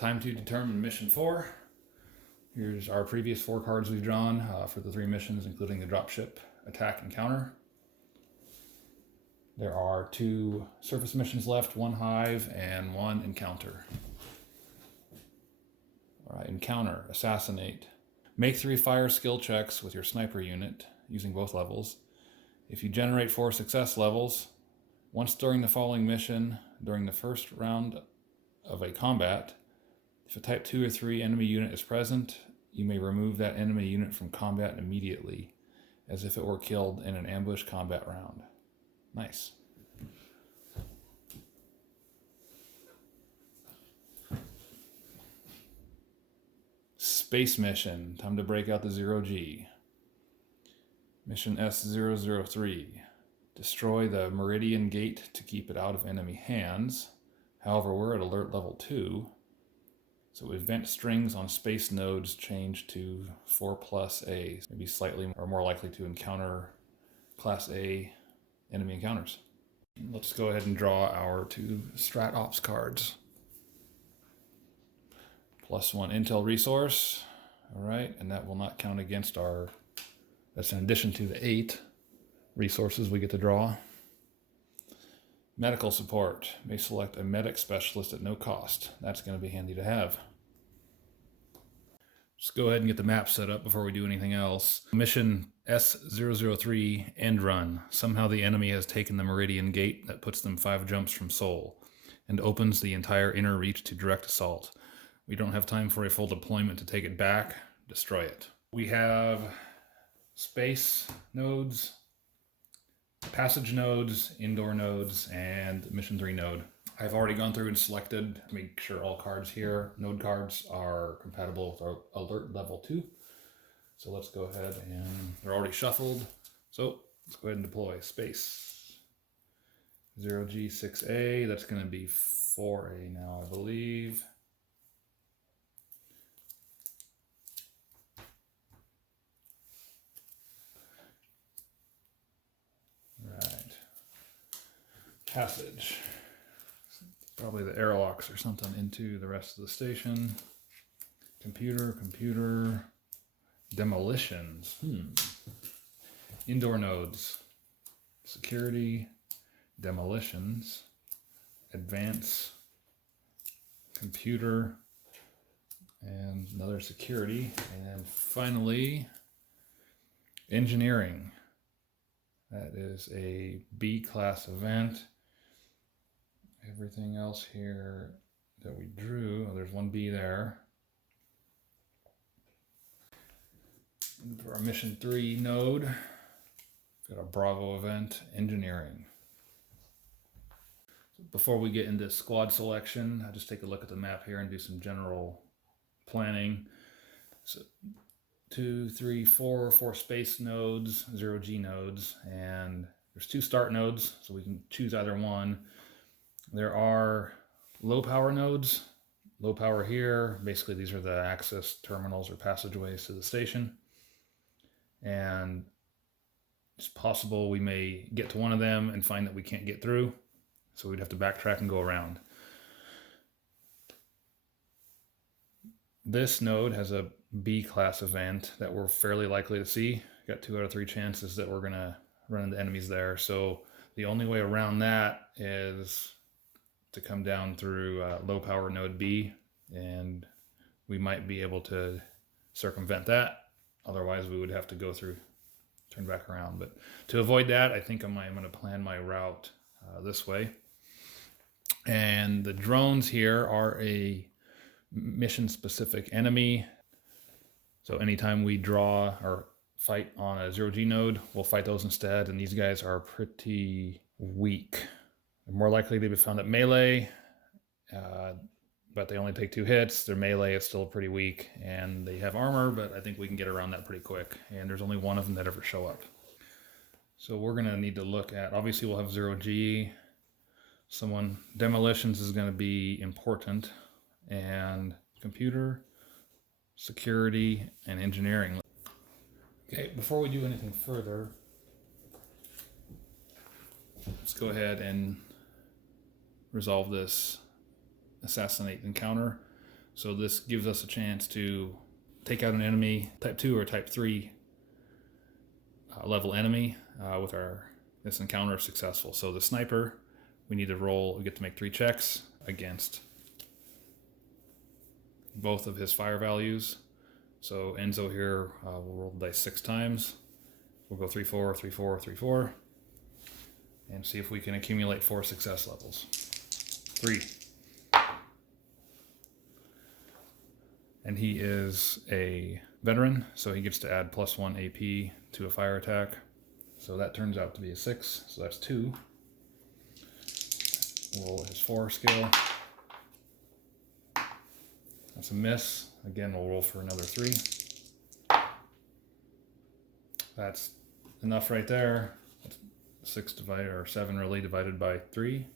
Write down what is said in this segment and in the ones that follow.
Time to determine mission 4. Here's our previous 4 cards we've drawn for the 3 missions, including the dropship, attack, and counter. There are 2 surface missions left, 1 hive and 1 encounter. Alright, encounter, assassinate. Make 3 fire skill checks with your sniper unit, using both levels. If you generate 4 success levels, once during the following mission, during the first round of a combat, if a type 2 or 3 enemy unit is present, you may remove that enemy unit from combat immediately, as if it were killed in an ambush combat round. Nice. Space mission. Time to break out the 0G. Mission S003. Destroy the Meridian Gate to keep it out of enemy hands. However, we're at alert level 2. So event strings on space nodes change to 4+A. Maybe slightly or more likely to encounter Class A enemy encounters. Let's go ahead and draw our 2 Strat Ops cards. +1 intel resource. Alright, and that will not count against our... That's in addition to the 8 resources we get to draw. Medical support. May select a medic specialist at no cost. That's going to be handy to have. Let's go ahead and get the map set up before we do anything else. Mission S003 End Run. Somehow the enemy has taken the Meridian Gate that puts them 5 jumps from Sol and opens the entire inner reach to direct assault. We don't have time for a full deployment to take it back. Destroy it. We have space nodes, passage nodes, indoor nodes, and mission 3 node. I've already gone through and selected to make sure all cards here, node cards, are compatible with our alert level 2. So let's go ahead and they're already shuffled. So let's go ahead and deploy space. 0G6A, that's going to be 4A now, I believe. Right. Passage. Probably the airlocks or something into the rest of the station. Computer. Demolitions. Indoor nodes. Security. Demolitions. Advance. Computer. And another security. And finally, engineering. That is a B-class event. Everything else here that we drew, there's 1 B there. And for our mission 3 node, got a Bravo event, engineering. Before we get into squad selection, I'll just take a look at the map here and do some general planning. So 2, 3, 4 space nodes, 0G nodes, and there's 2 start nodes, so we can choose either one. There are low power nodes, low power here. Basically, these are the access terminals or passageways to the station. And it's possible we may get to one of them and find that we can't get through. So we'd have to backtrack and go around. This node has a B-class event that we're fairly likely to see. Got 2 out of 3 chances that we're going to run into enemies there. So the only way around that is to come down through low power node B, and we might be able to circumvent that. Otherwise we would have to go through, turn back around. But to avoid that, I think I'm going to plan my route this way. And the drones here are a mission specific enemy. So anytime we draw or fight on a 0G node, we'll fight those instead. And these guys are pretty weak. They're more likely to be found at melee, but they only take 2 hits. Their melee is still pretty weak, and they have armor, but I think we can get around that pretty quick. And there's only 1 of them that ever show up. So we're going to need to look at, obviously we'll have 0G. Demolitions is going to be important, and computer, security, and engineering. Okay, before we do anything further, let's go ahead and resolve this assassinate encounter. So this gives us a chance to take out an enemy, type 2 or type 3 level enemy with this encounter successful. So the sniper, we need to roll, we get to make 3 checks against both of his fire values. So Enzo here will roll the dice 6 times. We'll go 3, 4, 3, 4, 3, 4, and see if we can accumulate 4 success levels. 3. And he is a veteran, so he gets to add +1 AP to a fire attack. So that turns out to be a 6, so that's 2. Roll his 4 skill. That's a miss. Again, we'll roll for another 3. That's enough right there. That's 6 divided, or 7 really, divided by 3.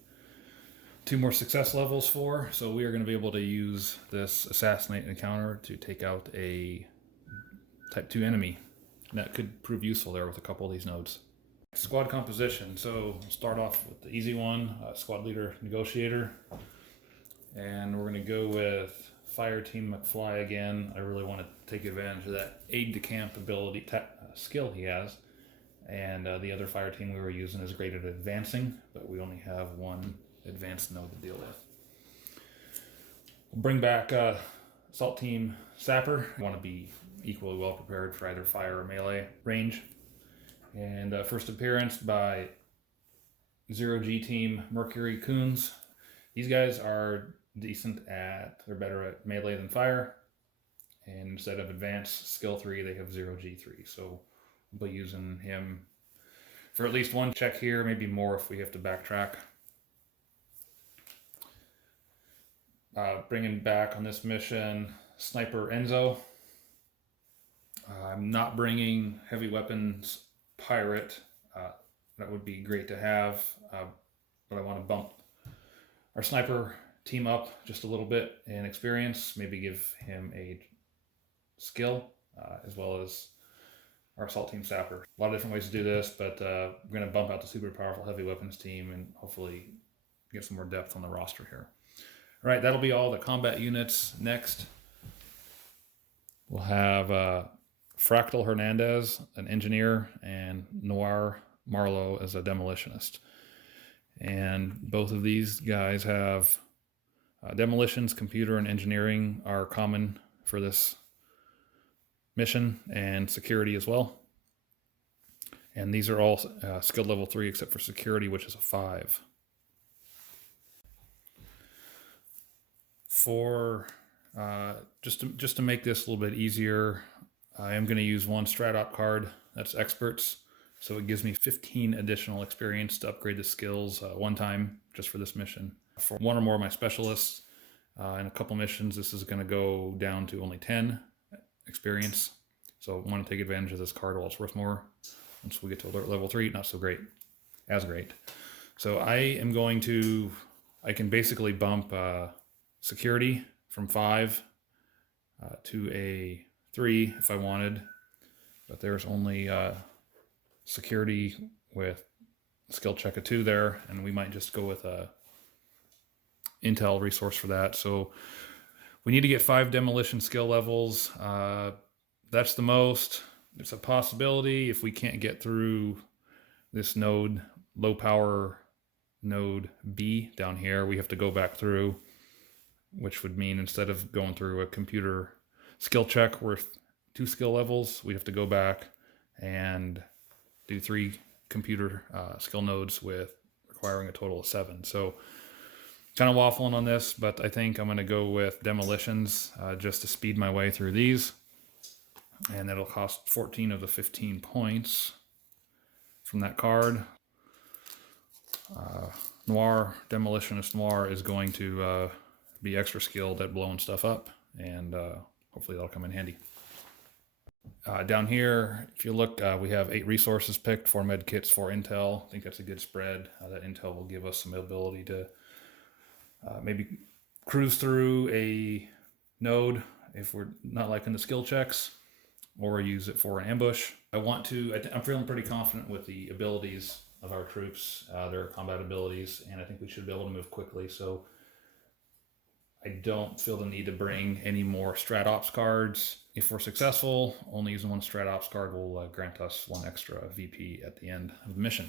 2 more success levels, 4. So we are going to be able to use this assassinate encounter to take out a type 2 enemy. And that could prove useful there with a couple of these nodes. Squad composition. So we'll start off with the easy one, squad leader Negotiator. And we're going to go with Fire Team McFly again. I really want to take advantage of that aide-de-camp ability skill he has. And the other fire team we were using is great at advancing, but we only have 1 advanced node to deal with. We'll bring back Assault Team Sapper. We want to be equally well prepared for either fire or melee range. And first appearance by 0G Team Mercury Coons. These guys are they're better at melee than fire. And instead of advanced skill 3, they have 0G3. So we'll be using him for at least 1 check here, maybe more if we have to backtrack. Bringing back on this mission, Sniper Enzo. I'm not bringing heavy weapons pirate. That would be great to have, but I want to bump our sniper team up just a little bit in experience, maybe give him a skill, as well as our assault team Sapper. A lot of different ways to do this, but we're going to bump out the super powerful heavy weapons team and hopefully get some more depth on the roster here. All right, that'll be all the combat units. Next, we'll have Fractal Hernandez, an engineer, and Noir Marlowe as a demolitionist. And both of these guys have demolitions, computer, and engineering are common for this mission, and security as well. And these are all skill level 3 except for security, which is a 5. For just to make this a little bit easier, I am going to use 1 strat op card. That's experts. So it gives me 15 additional experience to upgrade the skills 1 time just for this mission. For 1 or more of my specialists in a couple missions, this is going to go down to only 10 experience. So I want to take advantage of this card while it's worth more. Once we get to alert level 3, not so great, as great. So I can basically bump security from 5 to a 3 if I wanted, but there's only security with skill check of 2 there, and we might just go with a intel resource for that. So we need to get 5 demolition skill levels. That's the most. It's a possibility if we can't get through this node, low power node B down here, we have to go back through, which would mean instead of going through a computer skill check worth 2 skill levels, we have to go back and do 3 computer skill nodes with requiring a total of 7. So kind of waffling on this, but I think I'm going to go with demolitions just to speed my way through these. And that'll cost 14 of the 15 points from that card. Noir, Demolitionist Noir is going to be extra skilled at blowing stuff up, and hopefully that'll come in handy. Down here, if you look, we have 8 resources picked, 4 med kits, 4 intel. I think that's a good spread. That intel will give us some ability to maybe cruise through a node if we're not liking the skill checks, or use it for an ambush. I'm feeling pretty confident with the abilities of our troops, their combat abilities, and I think we should be able to move quickly. So I don't feel the need to bring any more Strat Ops cards. If we're successful, only using one Strat Ops card will grant us one extra VP at the end of the mission.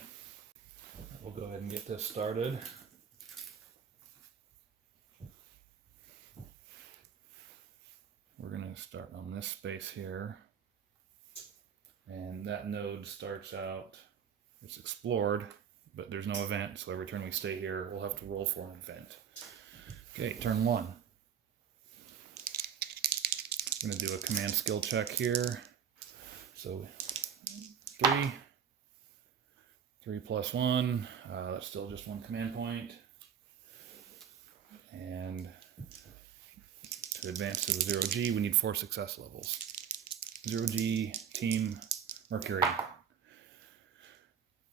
We'll go ahead and get this started. We're going to start on this space here. And that node starts out, it's explored, but there's no event, so every turn we stay here, we'll have to roll for an event. Okay, turn 1. I'm going to do a command skill check here. So 3 plus 1, that's still just 1 command point. And to advance to the 0G, we need 4 success levels. 0G, team, Mercury.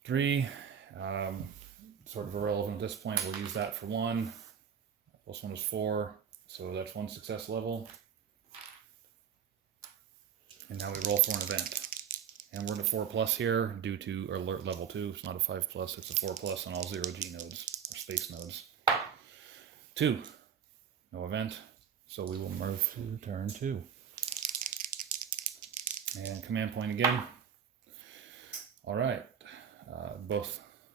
3, sort of irrelevant at this point, we'll use that for 1. Plus 1 is 4, so that's 1 success level. And now we roll for an event. And we're at a 4 plus here due to alert level 2. It's not a 5 plus, it's a 4 plus on all 0G nodes, or space nodes. 2, no event, so we will move to turn 2. And command point again. All right,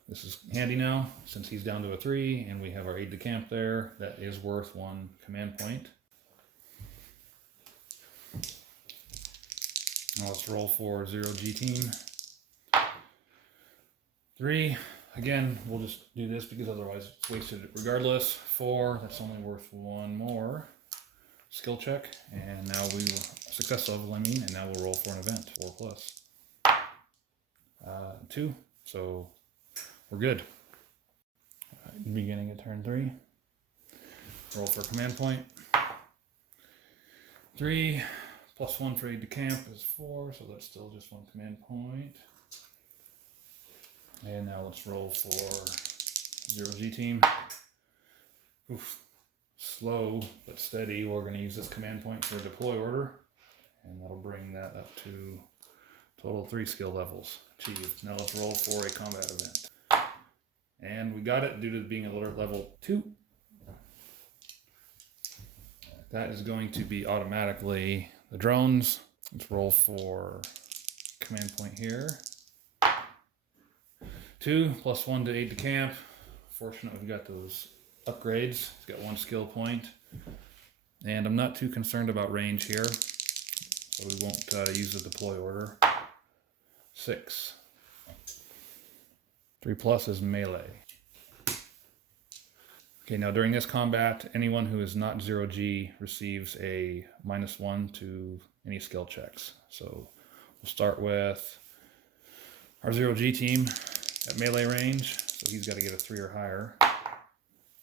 this is handy now, since he's down to a 3, and we have our aide de camp there. That is worth 1 command point. Now let's roll for 0G team. 3, again, we'll just do this because otherwise it's wasted regardless. 4, that's only worth 1 more skill check. And now we will, success level I mean, and now we'll roll for an event, 4 plus. 2, so we're good. Beginning at turn 3. Roll for command point. 3 plus 1 for aide de camp is 4, so that's still just 1 command point. And now let's roll for 0G team. Oof. Slow but steady. We're going to use this command point for a deploy order, and that'll bring that up to total 3 skill levels achieved. Now let's roll for a combat event. And we got it due to being alert level 2. That is going to be automatically the drones. Let's roll for command point here. 2 plus 1 to aide de camp. Fortunately, we got those upgrades. It's got 1 skill point. And I'm not too concerned about range here, so we won't use the deploy order. 6. 3 plus is melee. Okay, now during this combat, anyone who is not 0G receives a -1 to any skill checks. So we'll start with our 0G team at melee range, so he's got to get a 3 or higher.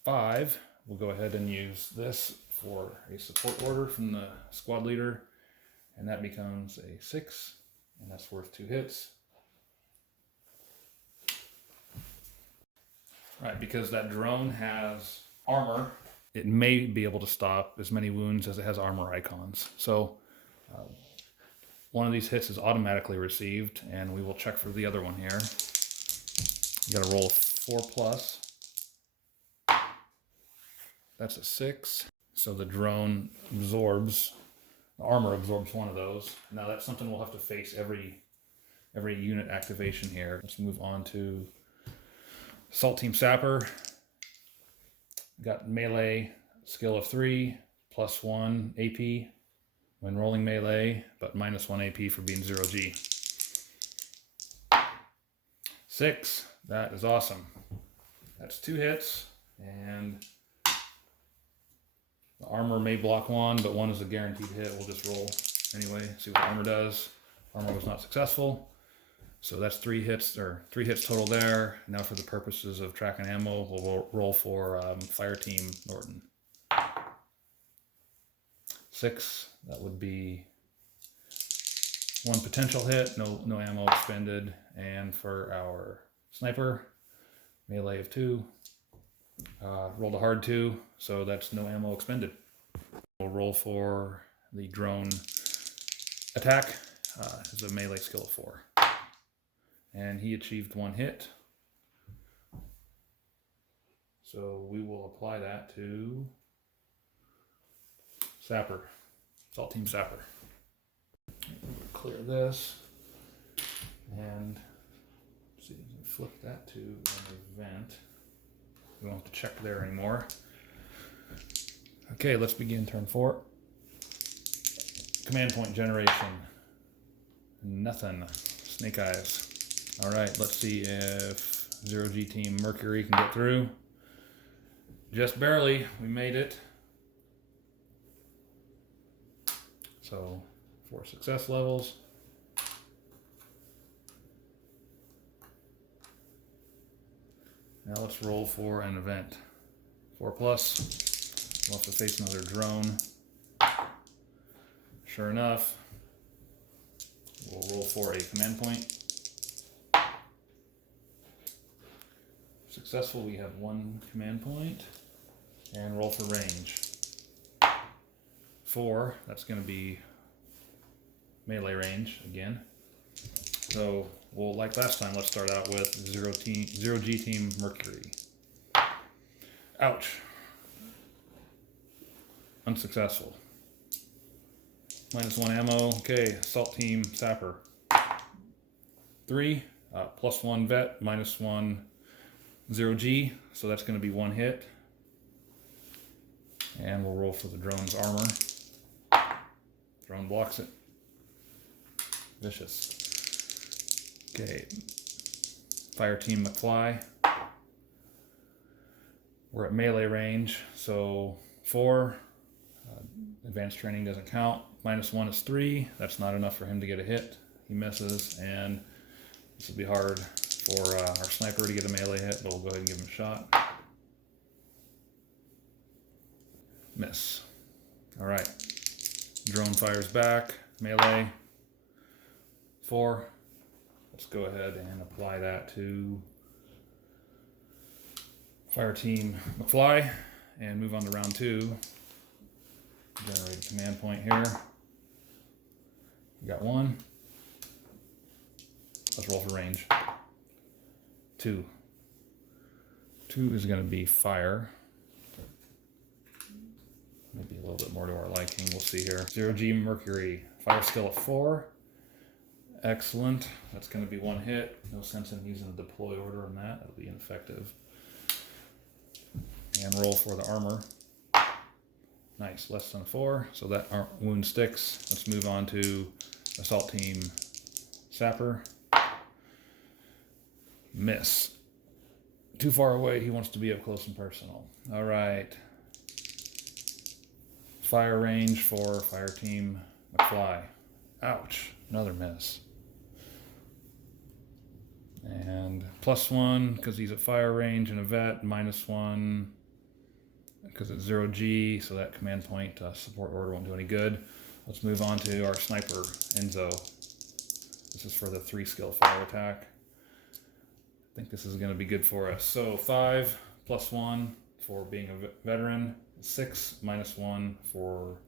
5, we'll go ahead and use this for a support order from the squad leader, and that becomes a 6, and that's worth 2 hits. Right, because that drone has armor, it may be able to stop as many wounds as it has armor icons. So one of these hits is automatically received, and we will check for the other one here. You got to roll a 4 plus. That's a 6. So the drone absorbs, the armor absorbs 1 of those. Now that's something we'll have to face every unit activation here. Let's move on to Assault Team Sapper. Got melee skill of 3, plus 1 AP when rolling melee, but -1 AP for being 0G. 6, that is awesome. That's 2 hits, and the armor may block 1, but 1 is a guaranteed hit. We'll just roll anyway, see what armor does. Armor was not successful. So that's 3 hits, or 3 hits total there. Now for the purposes of track and ammo, we'll roll for Fire Team Norton. 6, that would be 1 potential hit, no ammo expended. And for our sniper, melee of 2, rolled a hard 2, so that's no ammo expended. We'll roll for the drone attack, it's a melee skill of 4. And he achieved 1 hit. So we will apply that to Sapper. Assault Team Sapper. Clear this. And see, flip that to an event. We won't have to check there anymore. Okay, let's begin turn 4. Command point generation. Nothing. Snake eyes. Alright, let's see if 0G Team Mercury can get through. Just barely. We made it. So, 4 success levels. Now let's roll for an event. 4+. We'll have to face another drone. Sure enough, we'll roll for a command point. Successful, we have 1 command point. And roll for range. 4, that's going to be melee range again. So, well, like last time, let's start out with 0G Team Mercury. Ouch. Unsuccessful. -1 ammo. Okay, Assault Team Sapper. 3, +1 vet, -1 0G. So that's going to be 1 hit. And we'll roll for the drone's armor. Drone blocks it. Vicious. Okay. Fire Team McFly. We're at melee range, so 4. Advanced training doesn't count. -1 is 3. That's not enough for him to get a hit. He misses, and this will be hard for our sniper to get a melee hit, but we'll go ahead and give him a shot. Miss. Alright. Drone fires back. Melee. 4. Let's go ahead and apply that to Fire Team McFly and move on to round 2. Generate a command point here. We got 1. Let's roll for range. 2. 2 is going to be fire. Maybe a little bit more to our liking. We'll see here. 0G Mercury. Fire skill of 4. Excellent. That's going to be 1 hit. No sense in using a deploy order on that. That'll be ineffective. And roll for the armor. Nice. Less than 4. So that wound sticks. Let's move on to Assault Team Sapper. Miss. Too far away. He wants to be up close and personal. All right. Fire range for Fire Team McFly. Ouch. Another miss. And +1 because he's at fire range and a vet. -1 because it's 0G, so that command point support order won't do any good. Let's move on to our sniper, Enzo. This is for the 3 skill fire attack. I think this is going to be good for us. So 5 +1 for being a veteran. 6 -1 for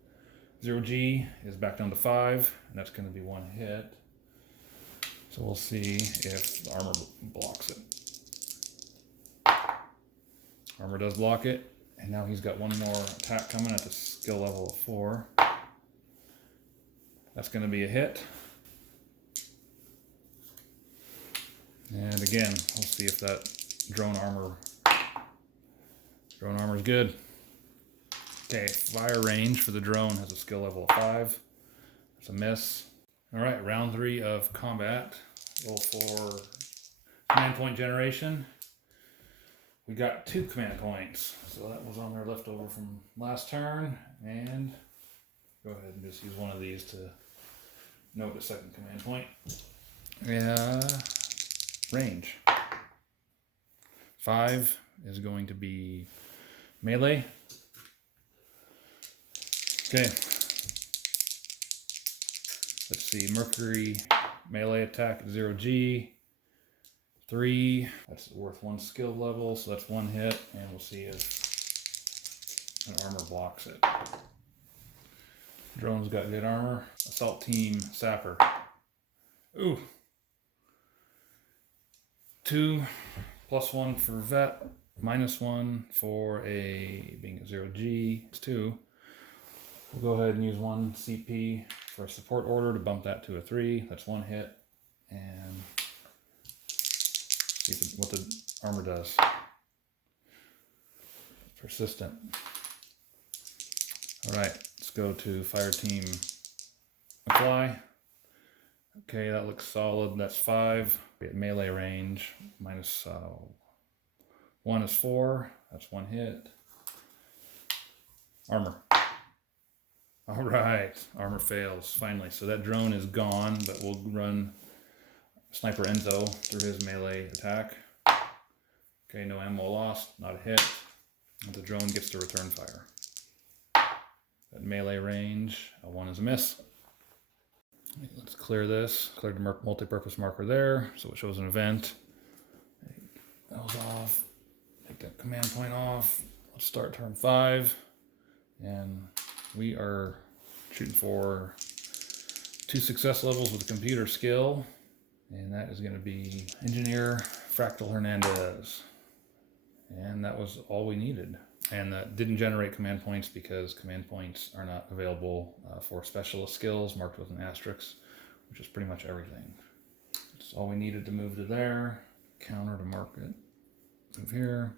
0G is back down to 5, and that's going to be 1 hit. So we'll see if the armor blocks it. Armor does block it, and now he's got 1 more attack coming at the skill level of 4. That's going to be a hit. And again, we'll see if that drone armor is good. Okay, fire range for the drone has a skill level of 5. That's a miss. All right, round 3 of combat. Roll for command point generation. We got 2 command points, so that was on there left over from last turn. And go ahead and just use one of these to note a second command point. Range. 5 is going to be melee. Okay. Let's see, Mercury melee attack 0G. 3, that's worth 1 skill level, so that's 1 hit, and we'll see if an armor blocks it. Drone's got good armor. Assault Team Sapper. Ooh. 2 +1 for vet, -1 for being a 0G. It's 2. We'll go ahead and use 1 CP for a support order to bump that to a 3. That's 1 hit. And see what the armor does. Persistent. Alright, let's go to Fire Team McFly. Okay, that looks solid. That's 5. We get melee range. Minus 1 is 4. That's 1 hit. Armor. Alright, armor fails, finally. So that drone is gone, but we'll run Sniper Enzo through his melee attack. Okay, no ammo lost, not a hit. And the drone gets to return fire. At melee range, 1 is a miss. Let's clear this. Clear the multi-purpose marker there, so it shows an event. Take those off. Take that command point off. Let's start turn 5. And we are shooting for 2 success levels with computer skill. And that is going to be Engineer Fractal Hernandez. And that was all we needed. And that didn't generate command points because command points are not available for specialist skills marked with an asterisk, which is pretty much everything. That's all we needed to move to there. Counter to mark it. Move here.